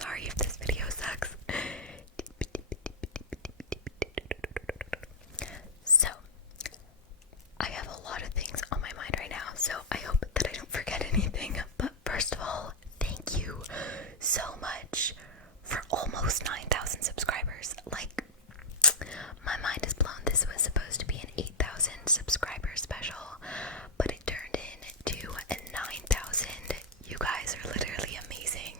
sorry if this video sucks. So, I have a lot of things on my mind right now, so I hope that I don't forget anything. But first of all, thank you so much for almost 9,000 subscribers. Like, my mind is blown. This was supposed to be an 8,000 subscriber special, but it turned into a 9,000. You guys are literally amazing.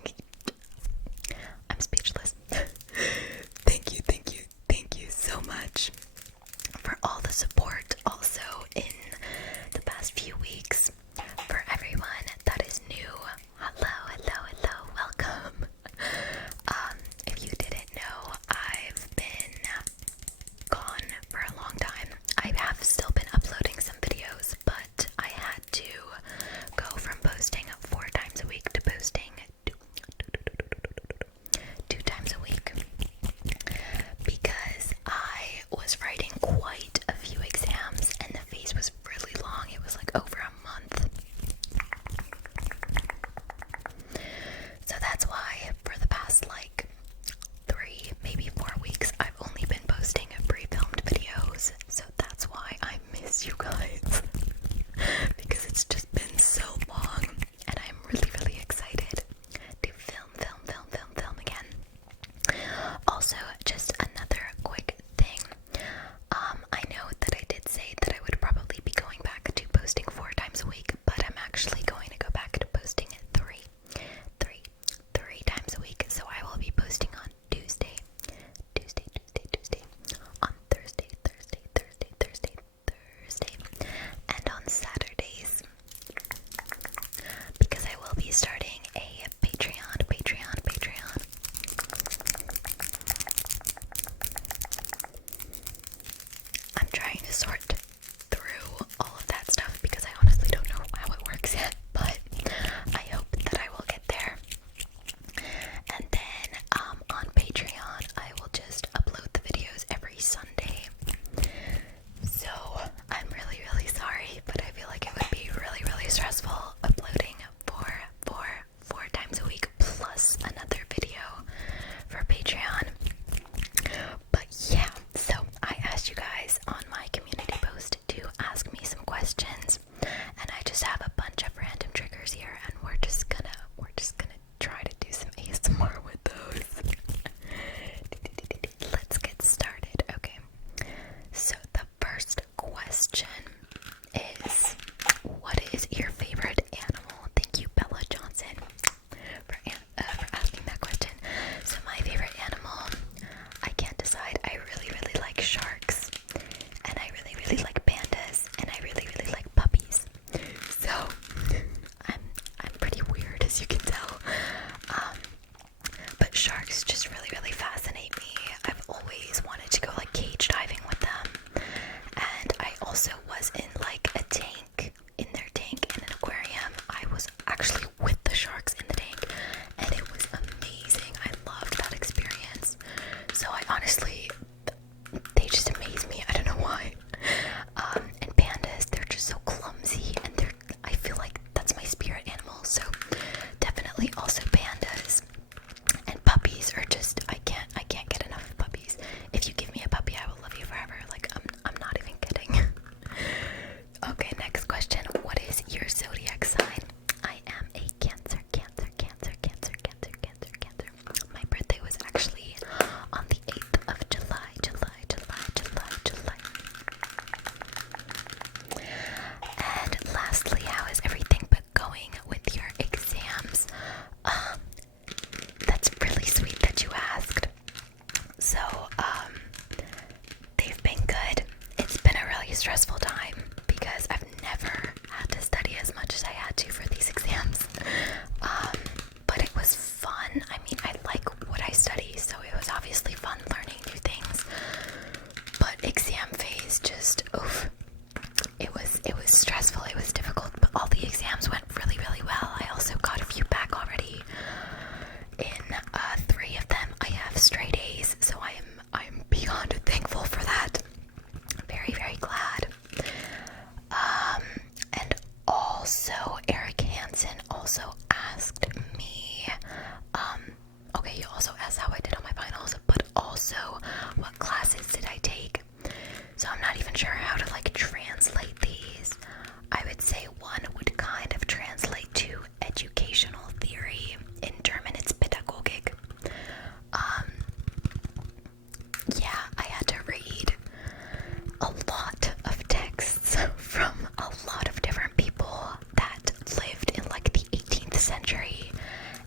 century,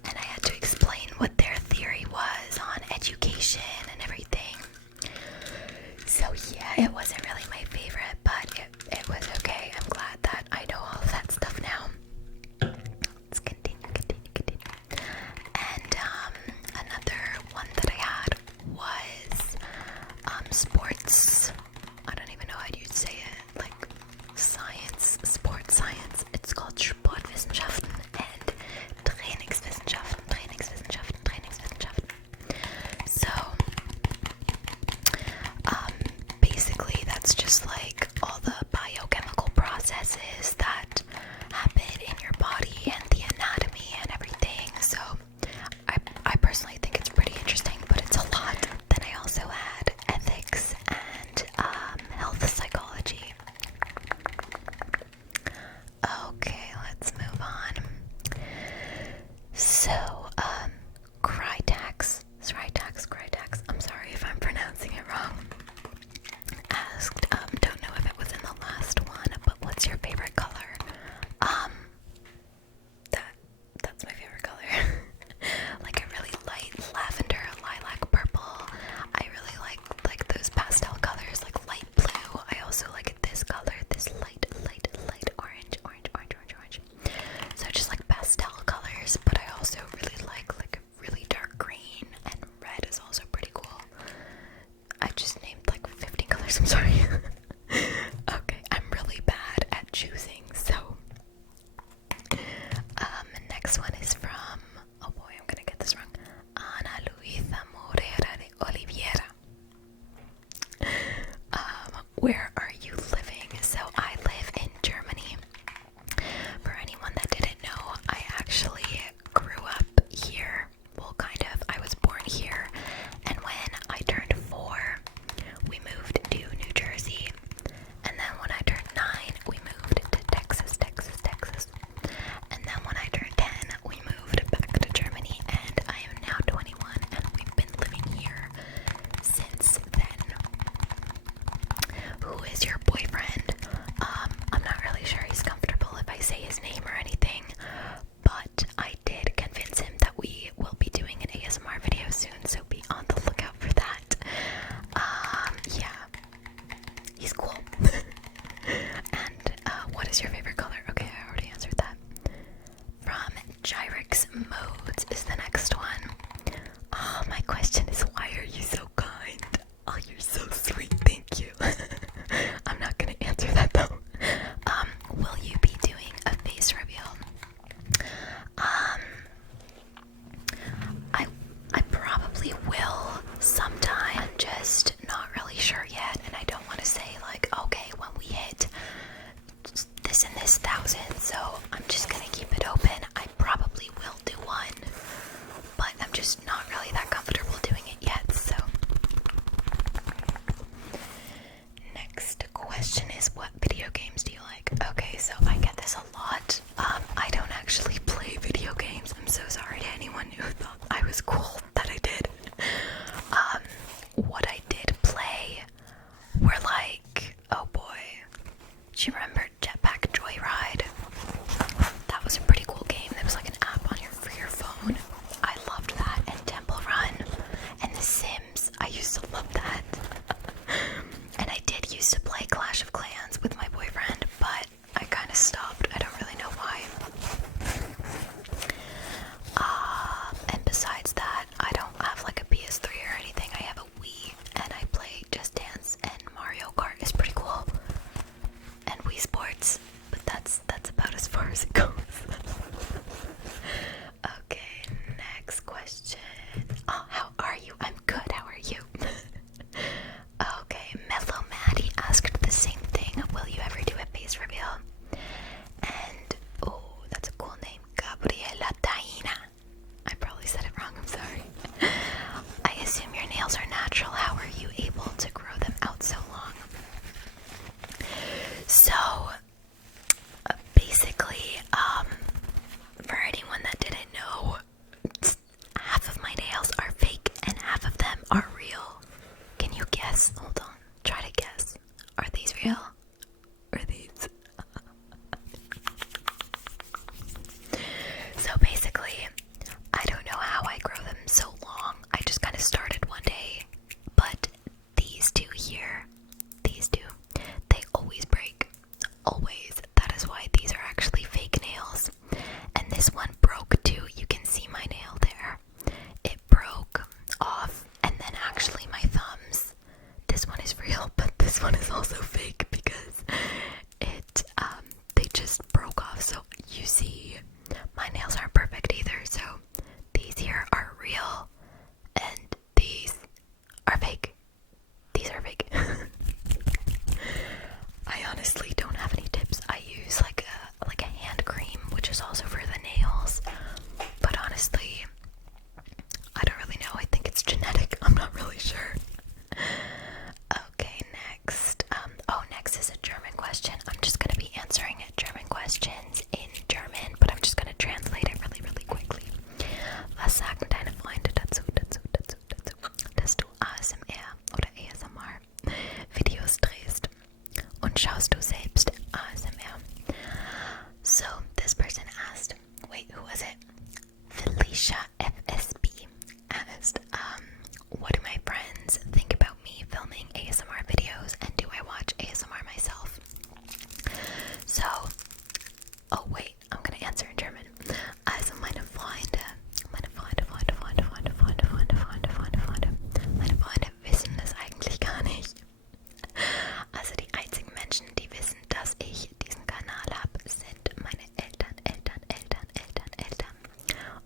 and I had to explain what their theory was on education and everything. So yeah, it wasn't really my favorite, but it was okay. I'm glad that I know all of that stuff now. Let's continue. And another one that I had was sports. I don't even know how you'd say it, like science, sports science. It's called Sportwissenschaften and Trainingswissenschaften. So basically that's just like all the biochemical processes that happen in your body and the anatomy and everything. So I personally think it's pretty interesting, but it's a lot. Then I also had ethics and health psychology. Okay, let's move on. So, Krytax, I'm sorry if I'm pronouncing it wrong, asked, don't know if it was in the last one, but what's your favorite color? That's my favorite color. Like a really light lavender, lilac purple. I really like those pastel colors, like light blue. I also like this color, this light orange. So just like pastel colors, but I also really like really dark green, and red is also pretty cool. I just named like 15 colors, I'm sorry. Okay, I'm really bad at choosing, so next one is from, oh boy, I'm gonna get this wrong, Ana Luisa Moreira de Oliveira. Where are you living? So I live in Germany. For anyone that didn't know, I actually grew up here. Well, kind of. I was born here, and when I turned 4, we moved to New Jersey, and then when I turned 9, we moved to Texas. And then when I turned 10, we moved back to Germany, and I am now 21, and we've been living here since then. Who is your boyfriend? I'm not really sure he's comfortable if I say his name or anything, but I did convince him that we will be doing an ASMR video soon, so be on the lookout for that. Yeah, he's cool. And what is your favorite color? Okay, I already answered that. From Gyrix Modes is the next one. Oh, my question is, why are you so kind? Oh, you're so sweet, thank you. I'm not gonna answer that though. Will you be doing a face reveal? I probably will sometime. I'm just not really sure yet, and I don't want to say like, okay, when we hit this and this 1,000, so I'm just gonna keep it open. I probably will do one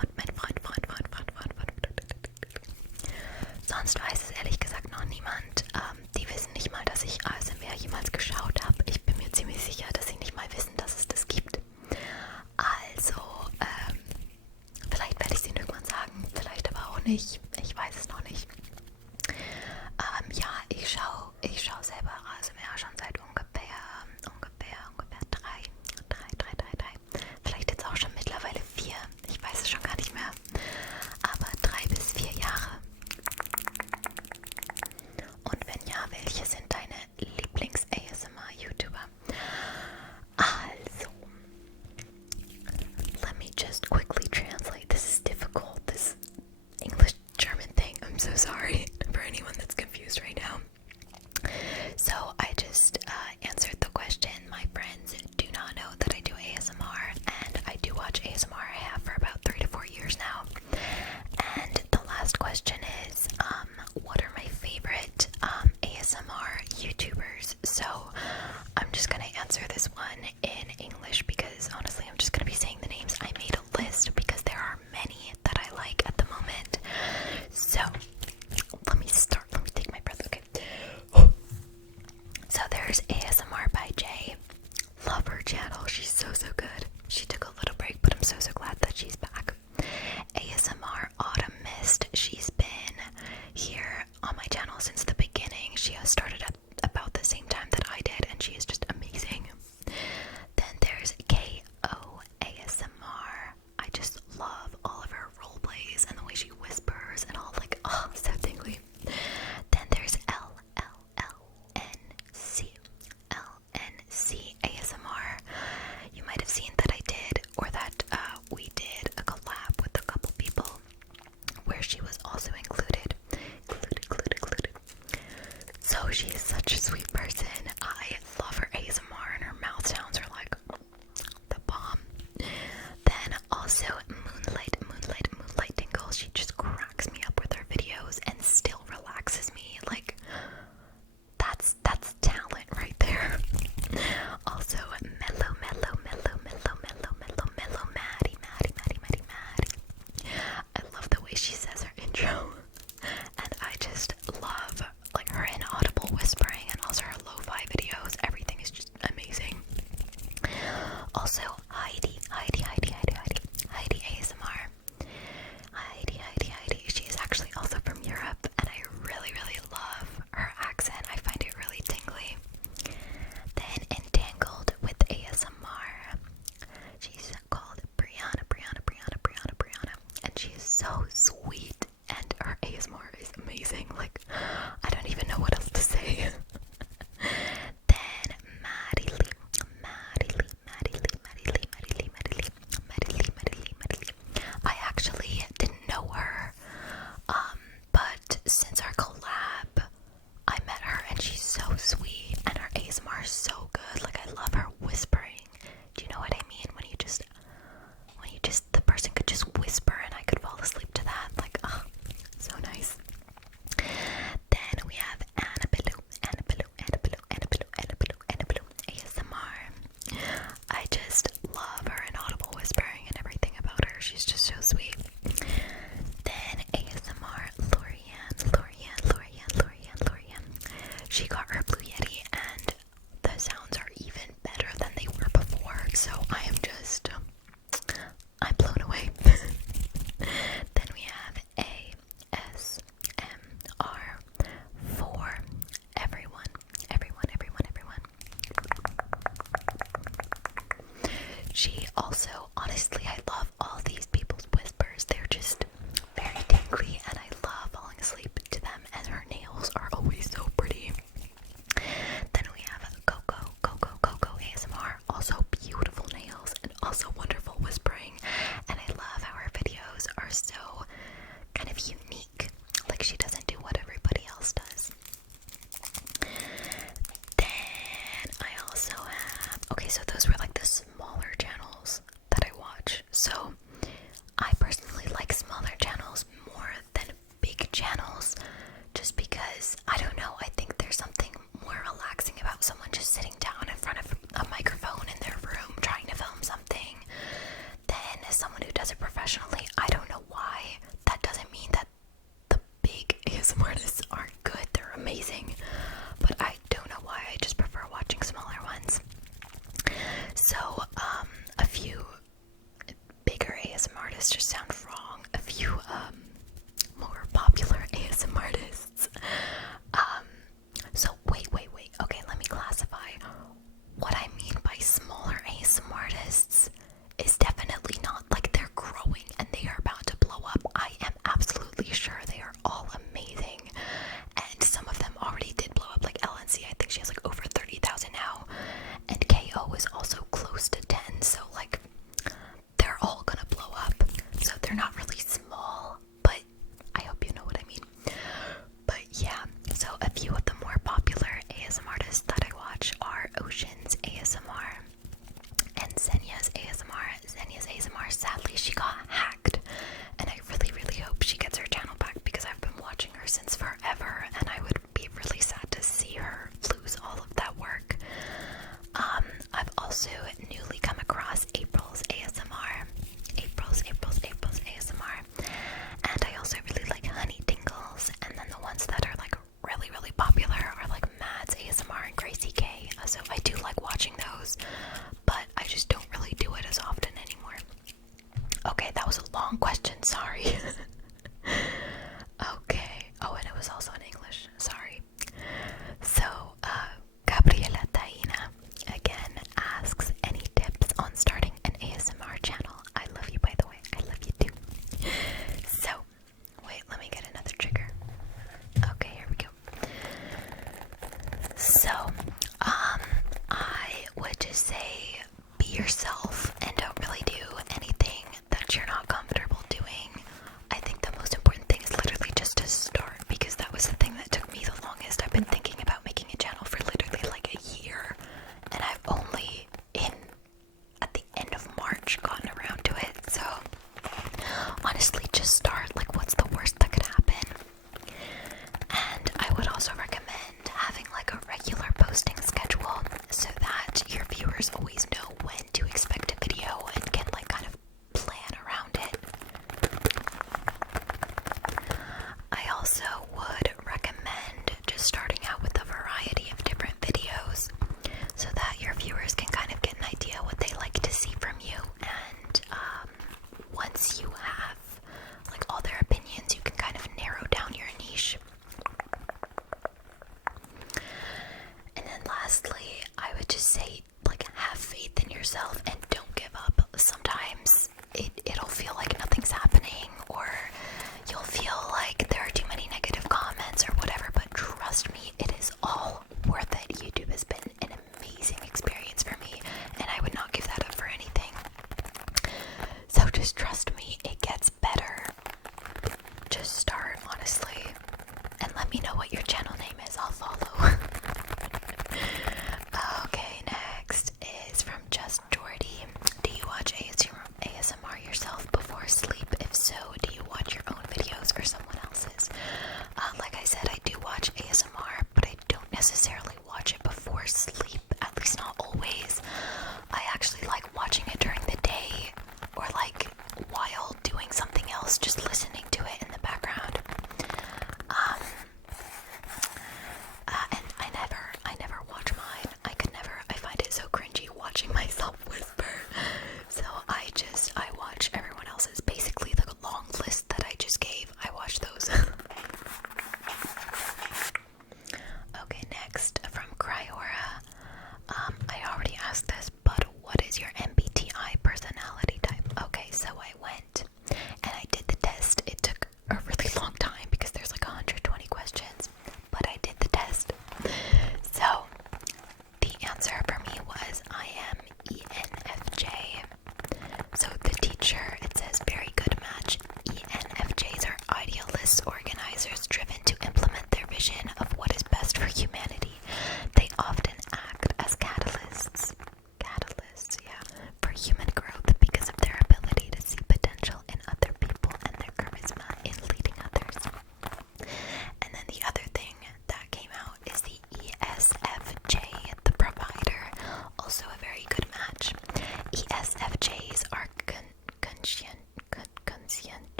und mein Freund. Sonst weiß es ehrlich gesagt noch niemand. Die wissen nicht mal, dass ich ASMR jemals geschaut habe. Ich bin mir ziemlich sicher, dass sie nicht mal wissen, dass es das gibt. Also, vielleicht werde ich es ihnen irgendwann sagen, vielleicht aber auch nicht. Ich weiß es noch nicht. Ja, ich schau selber ASMR schon seit ungefähr 3. Vielleicht jetzt auch schon mittlerweile 4. Ich weiß es schon gar nicht mehr. Aber 3 bis 4 Jahre. Und wenn ja, welche sind deine Lieblings-ASMR-YouTuber? Also, let me just quickly translate. This is difficult, this English-German thing. I'm so sorry for anyone that's confused right now. So, I just answered the question. My friends do not know that I do ASMR, and I do watch ASMR. I have for about 3 to 4 years now. And the last question is, what are my favorite ASMR YouTubers? So I'm just gonna answer this one in English because honestly I'm just gonna be saying the names. I made a list because there are many that I like at the moment. So let me start. Let me take my breath. Okay. So there's ASMR by Jay. Love her channel. She's so good. She took a little break, but I'm so glad that she's back. ASMR Autumn Mist. She's been here on my channel since the beginning. She has started at about the same time that I did, and she is just amazing. Then there's KO ASMR. I just love all of her role plays and the way she whispers and all, like, oh, so tingly. Then there's LNC ASMR. You might have seen that I did, or that we did a collab with a couple people where she was also included. So she is such a sweet person. I love her ASMR, and her mouth sounds are like the bomb. Then also Moonlight Tingles. She just cracks me up with her videos and still relaxes me. Like, that's talent right there. Also Mellow Maddie. I love the way she says her intro, and I just love like her inaudible whispering and also her lo-fi videos. Everything is just amazing. Also Heidi ASMR. Heidi. She is actually also from Europe, and I really love her accent. I find it really tingly. Then Entangled with ASMR. She's called Brianna, and she is so sweet, and her ASMR is amazing. Like, I don't even know what else to say. Then Maddie Lee. I actually didn't know her, but since our collab, I met her, and she's so sweet, and her ASMR is so good. Like, I love her whispering. Do you know what I mean? When you just, the person could just whisper, and I could fall asleep to that. Like, oh, so nice. Then we have Annabelle ASMR. I just love her inaudible whispering and everything about her. She's just so sweet. Then ASMR Lorianne. She got her Blue Yeti, and the sounds are even better than they were before. So I'm blown away. Then we have ASMR for everyone. She also, honestly, I love all these people's whispers. They're just very tingly, and I love falling asleep to them, and her nails are always so pretty. Then we have Coco ASMR, also beautiful nails and also wonderful whispering, and I love how her videos are so kind of unique. Like, she doesn't do what everybody else does. Then I also have, okay, so those were like the smaller channels that I artists just sound wrong. A few more popular ASM artists. So wait. Okay, let me classify. What I mean by smaller ASM artists is definitely not like they're growing and they are about to blow up. I am absolutely sure they are all amazing, and some of them already did blow up, like LNC. I think she has like over 30,000 now, and KO is also close to 10. So like they're all gonna blow up. So they're not really small, but I hope you know what I mean. But yeah, so a few of the more popular ASM artists that I watch are Ocean's ASMR and Xenia's ASMR. Xenia's ASMR, sadly, she got hacked, and I really hope she gets her channel back because I've been watching her since forever, and I would be really sad to see her lose all of that work. I've also newly come across April's ASMR. April's ASMR. And I also really like Honey Tingles, and then the ones that are like really popular are like Mads ASMR and Gracie K. So I do like watching those, but I just don't really do it as often anymore. Okay, that was a long question, sorry. Okay, oh, and it was also in English, sorry. So, Gabriela Taina again asks, any tips on starting an ASMR channel? I love you, by the way, I love you too. So, wait, let me get another trigger. Okay, here we go. So, I would just say be yourself and don't really do anything that you're not comfortable doing. I think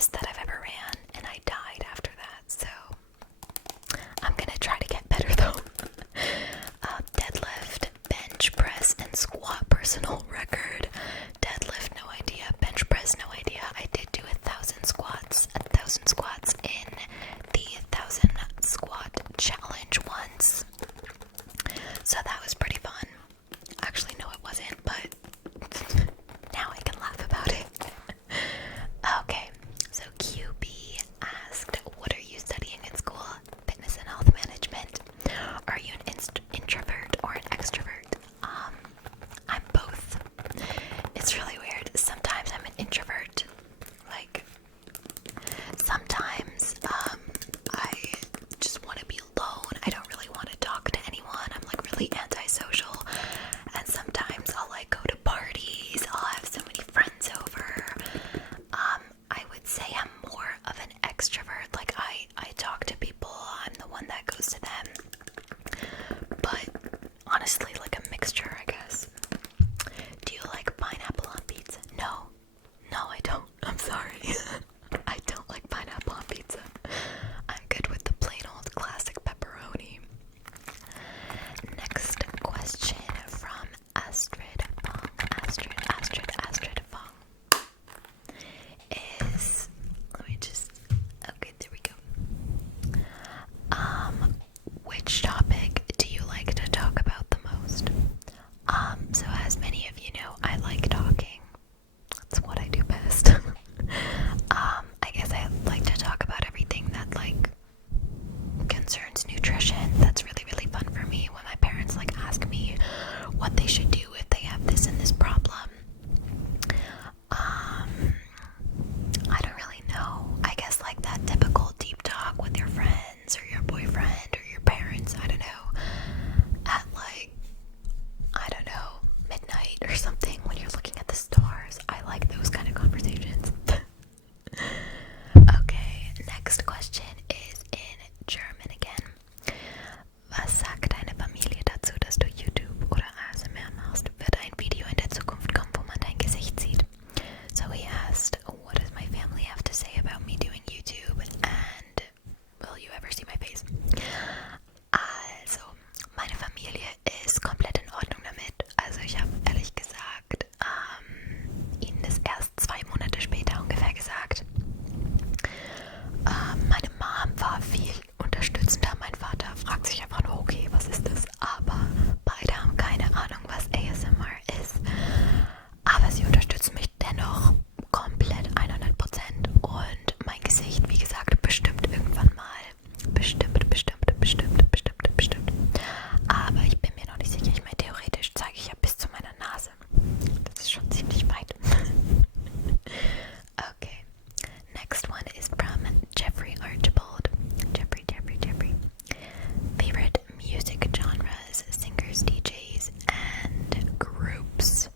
fastest that I've ever ran, and I died after that, so I'm gonna try to get better though. Deadlift, bench press, and squat personal record. Deadlift, no idea. Bench press, no idea. I did do 1,000 squats in the 1,000 squat challenge once, so that was pretty fun. Actually, no, it wasn't, but now I can laugh about it. Okay, so QB asked, what are you studying in school? Fitness and health management. Are you an introvert or an extrovert? I'm both. It's really weird. Sometimes I'm an introvert. Like, sometimes I just want to be alone. I don't really want to talk to anyone. I'm like really antisocial. And sometimes I'll like go to parties. I'll have so many friends over. I would say I'm more of an extrovert. Like I talk to people. I'm the one that goes to them. But honestly, like a mixture, I guess. Do you like pineapple on pizza? No, I don't. I'm sorry. I don't like pineapple on pizza. I'm good with the plain old classic pepperoni. Next question from Astrid Fong. Astrid Fong is, okay, there we go. Which topic do you like to talk about the most? So as many of you know, I like talking. That's what I do best. I guess I like to talk about everything that like concerns nutrition. That's really, really fun for me when my parents like ask me what they should do if they have this and this problem. I don't really know. I guess like that typical deep talk with your friends or your boyfriend or your parents, I don't know, at like, I don't know, midnight or something when you're looking at the stars. I like those kind of conversations. Okay, next question is in German again. Was sagt deine Familie dazu, dass du YouTube oder ASMR machst? Wird ein Video in der Zukunft kommen, wo man dein Gesicht sieht? So he asked, what does my family have to say about me doing YouTube, and will you ever see my face? Also, meine Familie ist komplett in Ordnung damit. Also ich habe ehrlich gesagt ihnen das erst 2 Monate später ungefähr gesagt. Meine Mom war viel unterstützender. Mein Vater fragt sich einfach nur, okay, was ist das? Aber beide haben keine Ahnung, was ASMR ist. Aber sie unterstützen mich dennoch komplett 100%. Und mein Gesicht, wie gesagt, bestimmt irgendwann mal. Bestimmt. Aber ich bin mir noch nicht sicher. Ich meine, theoretisch zeige ich ja bis zu meiner Nase. Das ist schon ziemlich weit. Okay. Next one is from Jeffrey Archibald. Jeffrey. Favorite music genres, singers, DJs, and groups.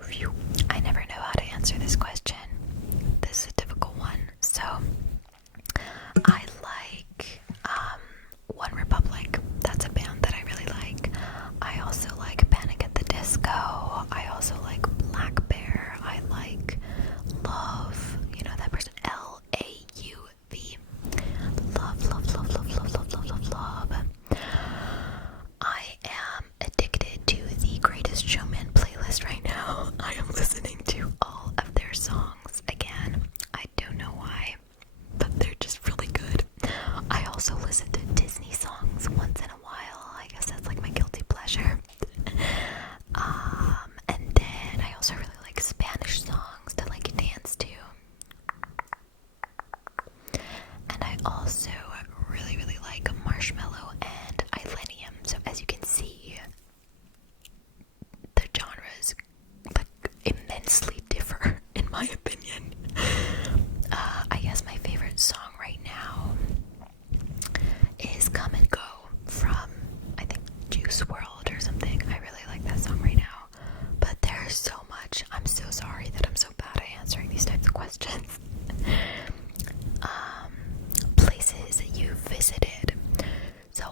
Phew. I never know how to answer this question. This is a difficult one. So, I like One Republic. That's a band that I really like. I also like Panic at the Disco. I also like Black Bear. I like Love. You know that person, L-A-U-V. Love. I am addicted to the Greatest Showman playlist right now. I am listening to all of their songs again. I don't know why, but they're just really good. I also listen to Disney songs once in a while. I guess that's like my guilty pleasure. And then I also really like Spanish songs to like dance to. And I also really, really like Marshmello and Illenium. So as you can see, the genres like immensely differ in my opinion. I guess my favorite song right now is Come and Go from, I think, Juice WRLD or something. I really like that song right now. But there's so much. I'm so sorry that I'm so bad at answering these types of questions. Places you visited. So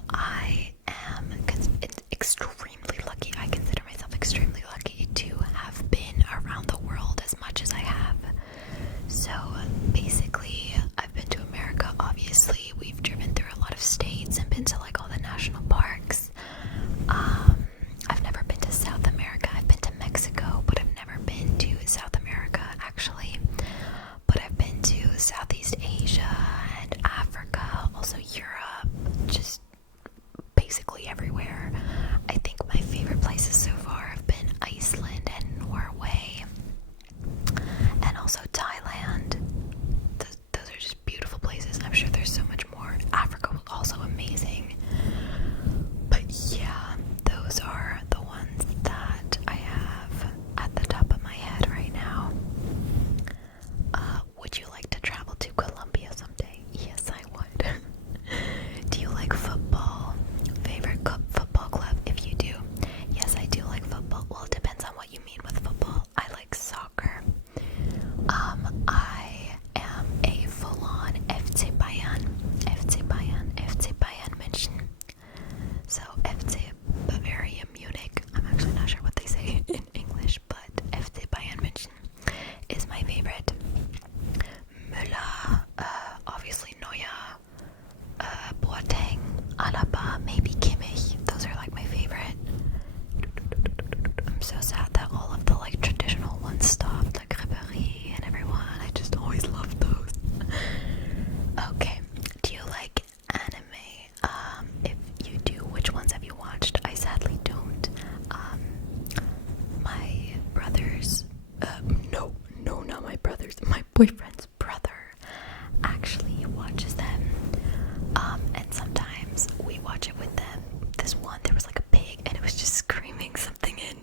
watch it with them. This one, there was like a pig and it was just screaming something in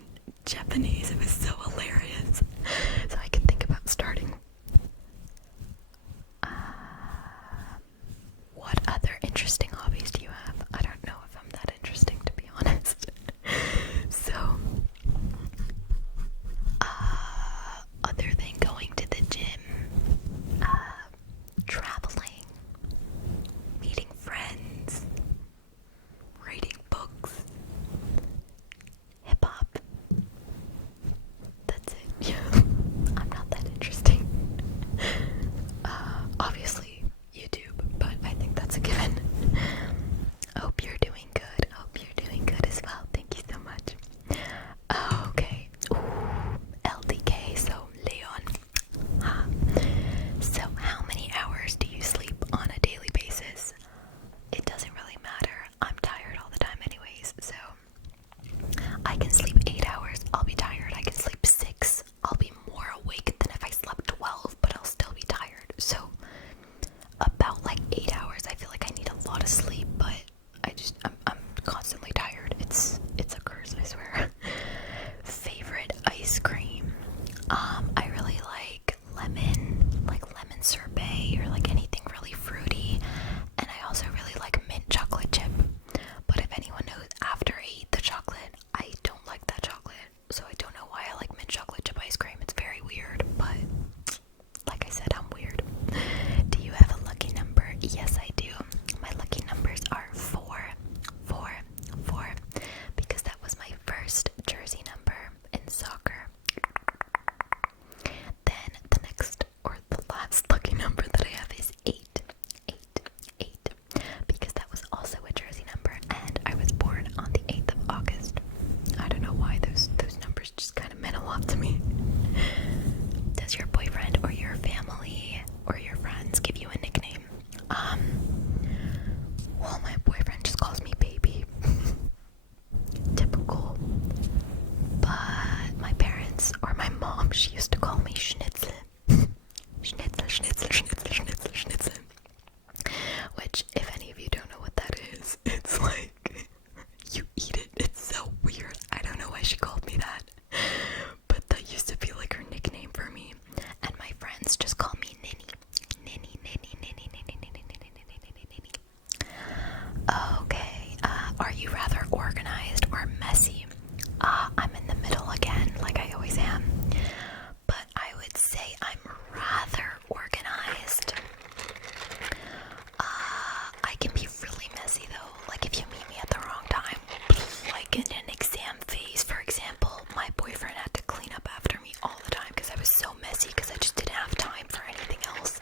Japanese. It was so hilarious. So I could think about starting. What other interesting hobbies do you have? I don't know if I'm that interesting, to be honest. So, other than going to the gym, traveling, meeting friends, reading books, hip hop. That's it. Yeah, I'm not that interesting. Obviously YouTube, but I think that's a given. Hope you're doing good. Hope you're doing good as well. Thank you so much. Okay. Ooh, LDK, so Leon. So how many hours do you sleep on a daily basis? It doesn't really matter. I'm tired all the time anyways, so I can sleep 8 hours, I'll be tired. I can sleep 6, I'll be more awake than if I slept 12, but I'll still be tired. So about like 8 hours. I feel like I need a lot of sleep, but I'm constantly tired. It's a curse, I swear. Favorite ice cream? I really like lemon sorbet, or like anything really fruity, and I also really like mint chocolate chip. But if anyone knows, after I eat the chocolate, I don't like that chocolate, so I don't know why I like mint chocolate chip ice cream. It's very weird, but like I said, I'm weird. Do you have a lucky number? Yes, I do. My lucky numbers are 4, 4, 4, because that was my first jersey number in soccer. Then the next, or the last lucky number that I have is 8, 8, 8, because that was also a jersey number, and I was born on the 8th of August. I don't know why those numbers just kind of meant a lot to me. Does your boyfriend or your family or your friends give you a nickname? Well, my boyfriend just calls me baby. Typical. But my parents, or my mom, she used to call me Schnitzel. Schnitzel, Schnitzel, Schnitzel, Schnitzel, Schnitzel. Which, if any of you don't know what that is, it's like, you eat it. It's so weird. I don't know why she called me that. But that used to be like her nickname for me. And my friends just call me Ninny. Ninny, Ninny, Ninny, Ninny, Ninny, Ninny, Ninny, Ninny, Ninny. Okay, are you rather organized or messy? I'm in the middle again, like I always am. But I would say I'm rather organized. I can be really messy though, like if you meet me at the wrong time. Like in an exam phase, for example, my boyfriend had to clean up after me all the time because I was so messy, because I just didn't have time for anything else.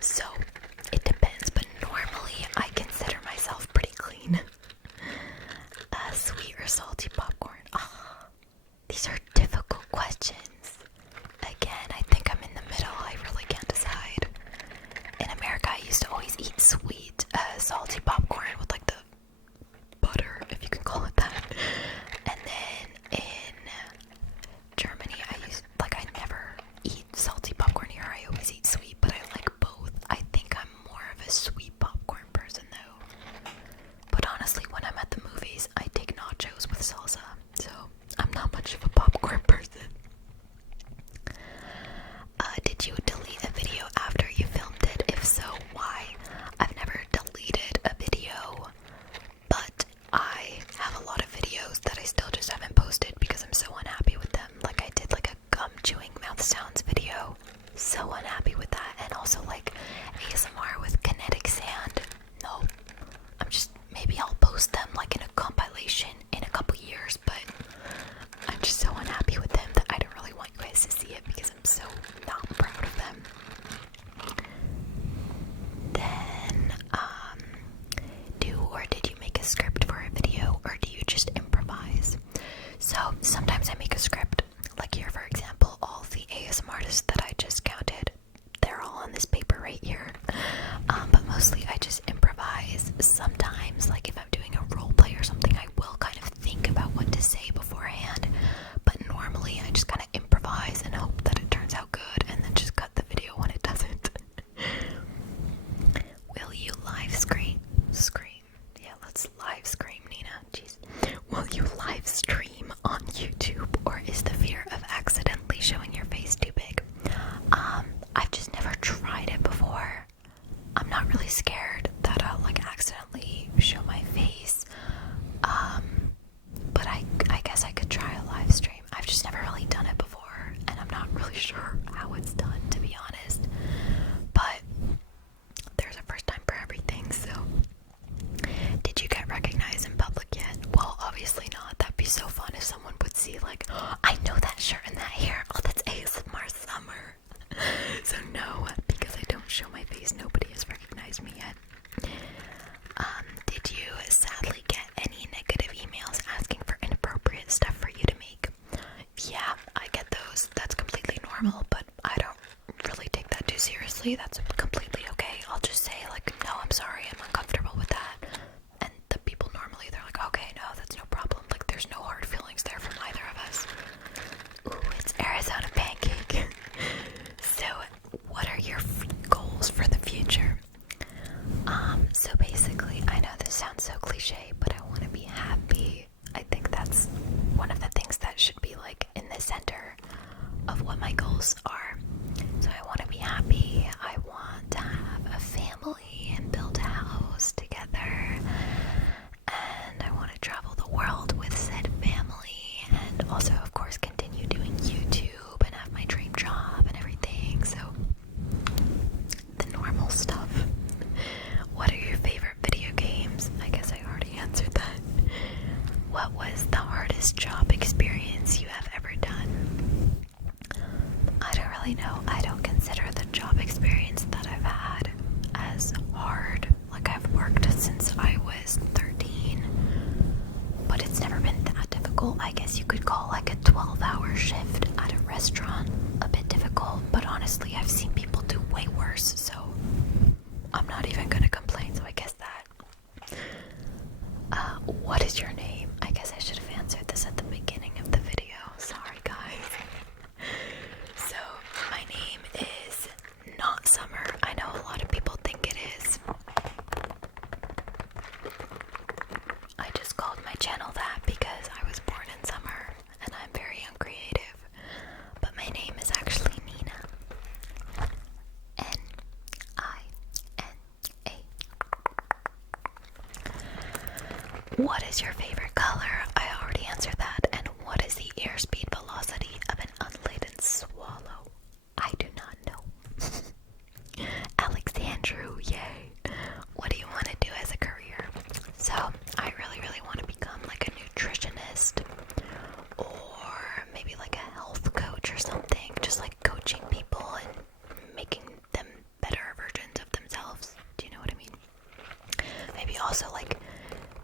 So it depends, but normally I consider myself pretty clean. Sweet or salty popcorn? Oh, these are difficult questions. Again, I think I'm in the middle. I really can't decide. In America, I used to always eat sweet, salty popcorn with like the butter, if you can call it that. And then in Germany, I never eat salty popcorn here. I always eat sweet, but I like both. I think I'm more of a sweet popcorn person though. But honestly, when I'm at the movies, I take nachos with salsa, so I'm not much of a popcorn person. Did you delete a video after you filmed it? If so, why? I've never deleted a video, but I have a lot of videos that I still just haven't posted because I'm so unhappy with them. Like I did like a gum chewing mouth sounds video. So unhappy with that. And also like ASMR with kinetic sand. No, maybe I'll post them like in a compilation in a couple years, but I'm just so unhappy with them that I don't really want you guys to see it because I'm so not proud of them. Then, did you make a script for a video, or do you just improvise? So sometimes I make a script, like here for example, all the asmrtists that I just counted, they're all on this paper right here. But mostly I just improvise. Sometimes, like if I'm doing a role play or something, I will kind of think about what to say beforehand. But normally I just kind of improvise and hope that it turns out good, and then just cut the video when it doesn't. Will you live scream? Yeah, let's honestly, that's completely okay. I'll just say like, no, I'm sorry, I'm uncomfortable with that. And the people normally, they're like, okay, no, that's no problem. Like, there's no hard feelings there from either of us. Ooh, it's Arizona pancake. So, what are your goals for the future? So basically, I know this sounds so cliche, but I want to be happy. I think that's one of the things that should be like in the center of what my goals are. So I want to be happy. I want to have a family and build a house together. And I want to travel the world with said family. And also, of course, continue doing YouTube and have my dream job and everything. So, the normal stuff. What are your favorite video games? I guess I already answered that. What was the hardest job experience you have ever done? I don't really know. I don't consider the job experience that I've had as hard. Like, I've worked since I was 13, but it's never been that difficult. I guess you could call like a 12-hour shift at a restaurant a bit difficult, but honestly, I've seen people do way worse, so I'm not even gonna complain, so I guess that. What is your name? I guess I should have answered this at the beginning of the video. Sorry, guys. So, my name is not Summer. I know a lot of people think it is. I just called my channel that because I was born in summer and I'm very uncreative. But my name is actually Nina. Nina. What is your favorite color? I already answered that. And what is the airspeed velocity of an unladen swallow? I do not know. Alexandru, yay. What do you want to do as a career? So, I really want to become like a nutritionist or maybe like a health coach or something. Just like coaching people and making them better versions of themselves. Do you know what I mean? Maybe also like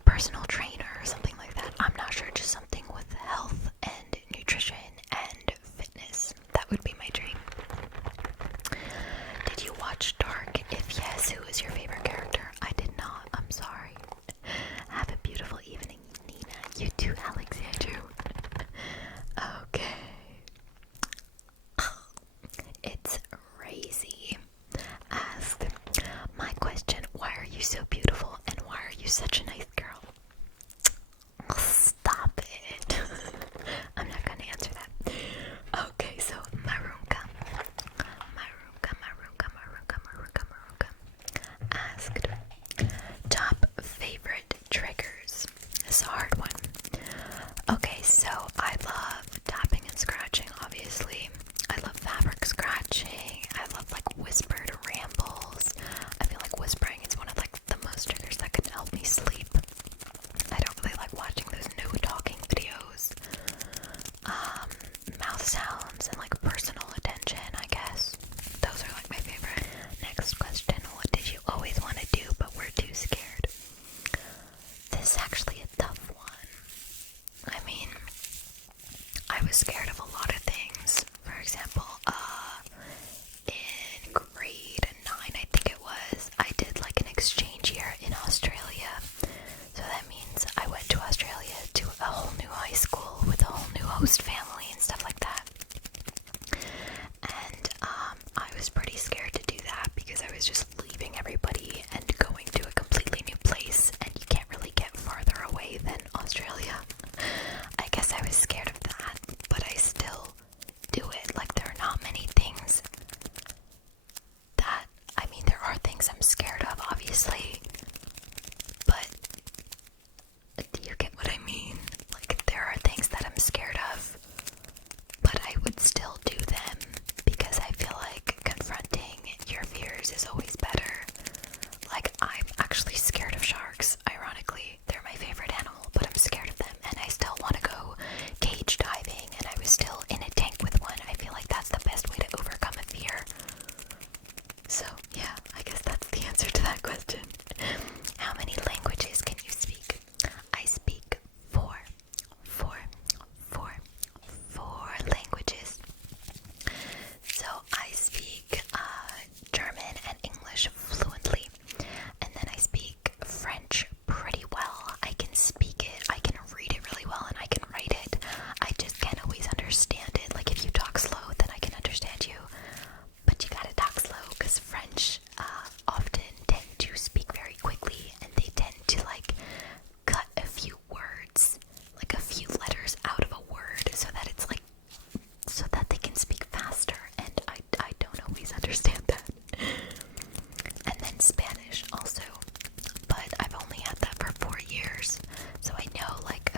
personal trainer or something like that. I'm not sure, just something with health and nutrition and fitness. That would be my dream. Did you watch Dark? If yes, who is your favorite character? I did not. I'm sorry. Have a beautiful evening, Nina. You too, Alexandru. Okay. It's Razy asked, my question, why are you so beautiful and why are you such a nice girl? Stop it. I'm not gonna answer that. Okay, so Marunka asked, top favorite triggers. It's a hard one. Okay, so I love tapping and scratching, obviously. I love fabric scratching. I love like whispered rambles. I feel like whispering is one of like the most triggers that can help me sleep. I don't really like watching those no talking videos. Mouth sounds and like personal attention, I guess. Those are like my favorite. Next question, what did you always want to do but were too scared? This is actually a tough one. I mean, I was scared of a lot of things. For example, in grade 9, I think it was, I did like an exchange year in Australia. So that means I went to Australia to a whole new high school with a whole new host family and stuff like that. And I was pretty scared to do that because I was just leaving everybody and going to a completely new place, and you can't really get farther away than Australia. I guess I was scared of that, but I still do it. Like, there are not many things that, I mean, there are things I'm scared of, obviously, but do you get what I mean? Like, there are things that I'm scared of, but I would still do them because I feel like confronting your fears is always better. Like, I'm actually scared of sharks, ironically. They're my favorite animal, but I'm scared of them, and I still want to go cage diving, and I was still in a tank with one. I feel like that's the best way to overcome a fear. So, yeah, I guess that's the answer to that question. How many languages can you speak? I speak four languages. So I speak German, Spanish also, but I've only had that for 4 years, so I know like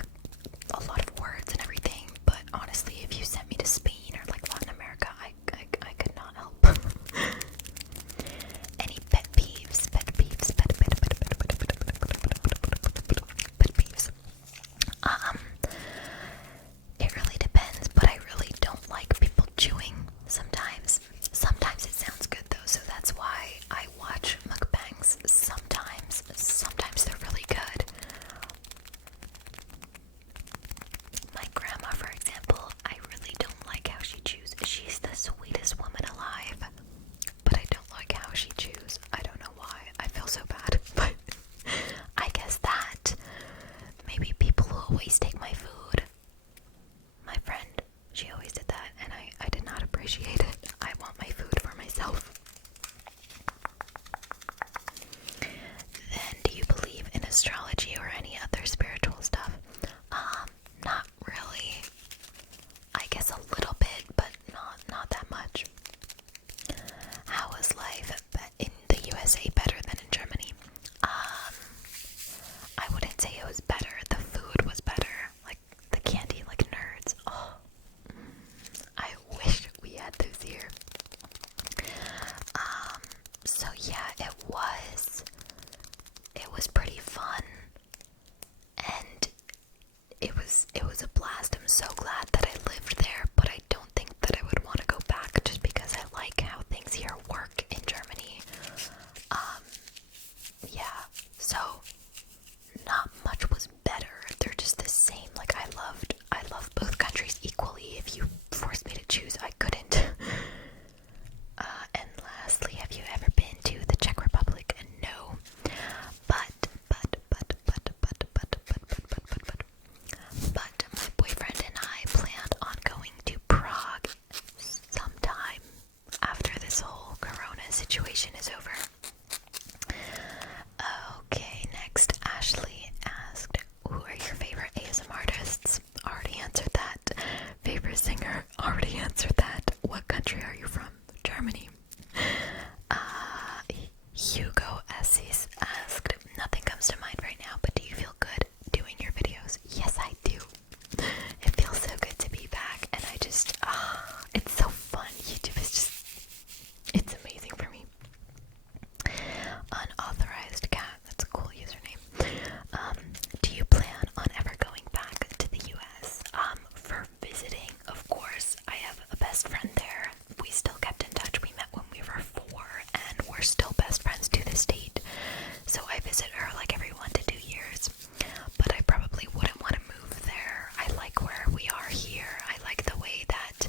a lot of words and everything. But honestly, if you sent me to Spain or like Latin America, I could not help. Any pet peeves? Pet peeves. It really depends, but I really don't like people chewing sometimes. Sometimes it sounds good though, so that's why I watch mukbangs sometimes. Sometimes they're really good. My grandma, for example, I really don't like how she chews. She's the sweetest woman alive, but I don't like how she chews. I don't know why. I feel so bad, but I guess that maybe people who always take my food. My friend, she always did that, and I did not appreciate it. I want my food for myself. Then, do you believe in astrology or any other spiritual stuff? Not really. I guess a little bit, but not that much. How is life in the USA better than in Germany? I wouldn't say it was better. The food was better. Like the candy, like nerds. Oh, I wish we had those here. So yeah, it was pretty fun, and it was a blast. I'm so glad that I lived there, but I don't think that I would want to go back just because I like how things here work in Germany. Yeah, so not much was better. They're just the same. Like I love both countries equally. If you forced me to choose, I couldn't. And lastly, have you ever been to the Czech Republic? No. But my boyfriend and I planned on going to Prague sometime after this whole corona situation is over. Okay, next Ashley asked, who are your favorite artists? Already answered that. Favorite singer? Already answered that. What country are you from? Germany. Hugo Assis asked, nothing comes to mind right now, but do you feel good doing your videos? Yes, I do. It feels so good to be back, and I just, it's so fun. YouTube is just, it's amazing for me. Unauthorized cat, that's a cool username. Do you plan on ever going back to the US? For visiting, of course. I have a best friend there. We still kept in touch. We met when we were 4, and we're still best friends to this date. So I visit her like every 1 to 2 years. But I probably wouldn't want to move there. I like where we are here. I like the way that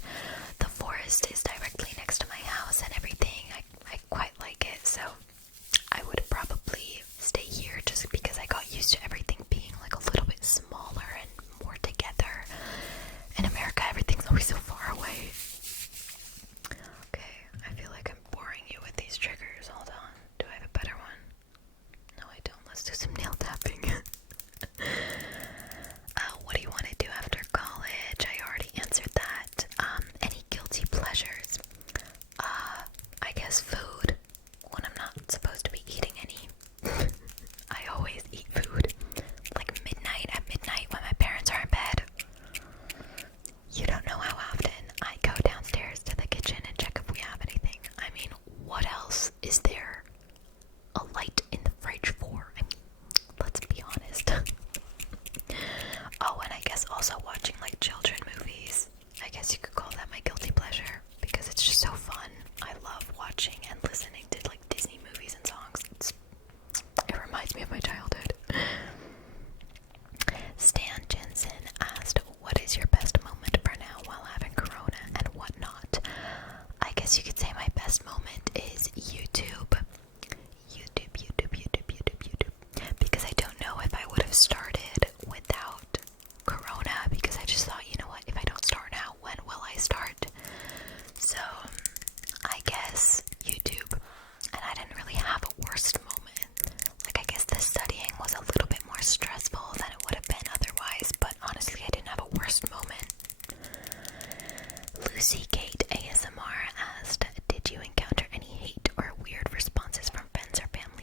the forest is directly next to my house and everything. I quite like it. So I would probably stay here just because I got used to everything being like a little bit smaller and more together. In America, everything's always so far away. Okay, I feel like I'm boring you with these triggers. Hold on. Do I have a better one? No, I don't. Let's do some nail tapping. What do you want to do after college? I already answered that. Any guilty pleasures? I guess food. When I'm not supposed to be eating any. I always eat food. Like at midnight when my parents are in bed. You don't know how often I go downstairs to the kitchen and check if we have anything. I mean, what else is there a light in the fridge for? I mean, let's be honest. Oh, and I guess also watching like children movies. I guess you could call that my guilty pleasure because it's just so fun. I love watching and listening to like Disney movies and songs. It reminds me of my childhood. Stan Jensen asked, what is your best moment for now while having corona and what not? I guess you could say my best moment is YouTube. Because I don't know if I would have started without corona, because I just thought, you know what, if I don't start now, when will I start? So I guess YouTube. And I didn't really have a worst moment. Like, I guess the studying was a little bit more stressful than it would have been otherwise, but honestly I didn't have a worst moment. Lucy Kate ASMR asked, did you encounter any hate or weird responses from friends or family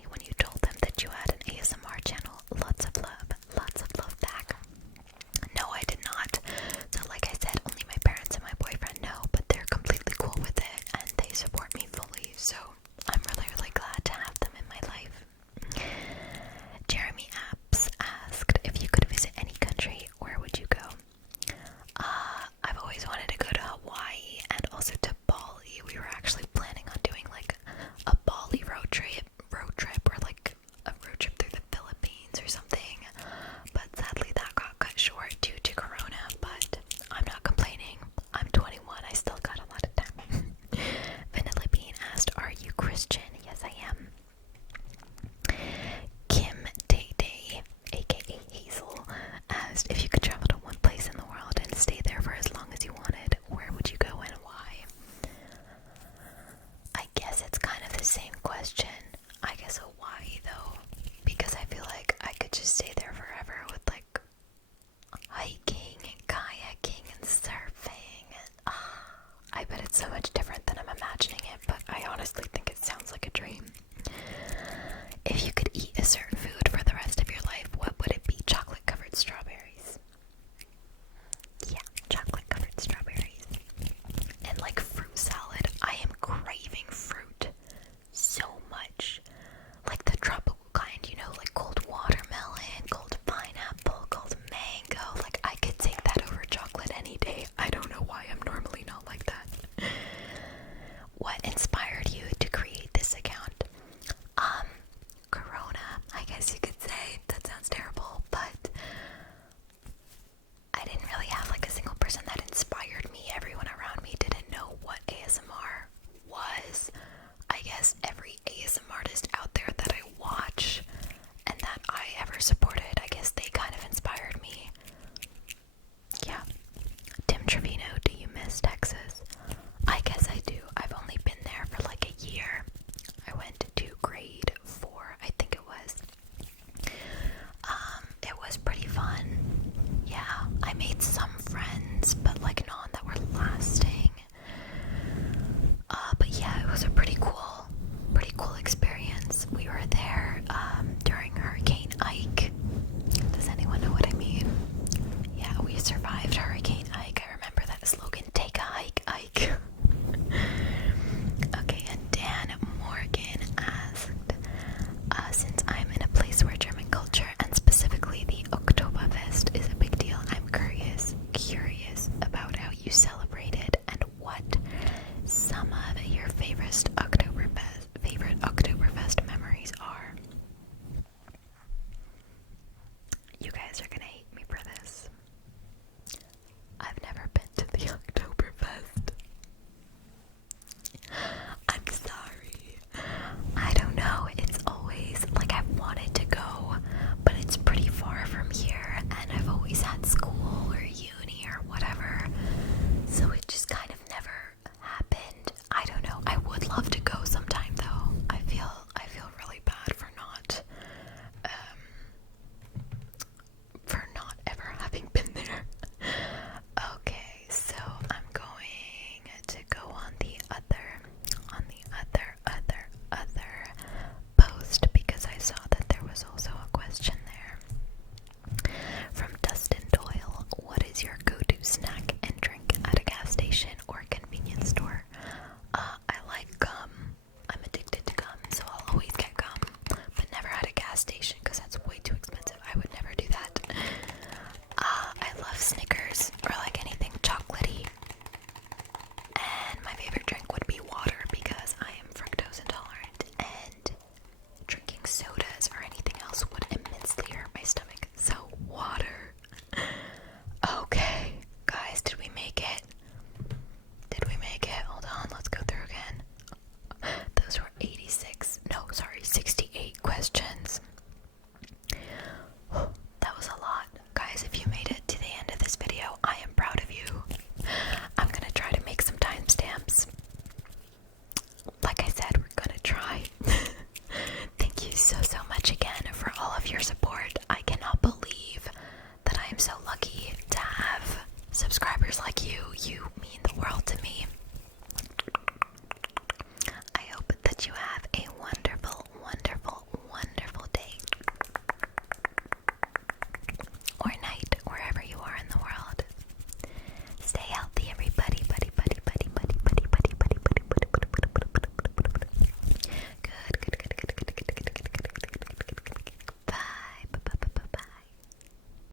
much again.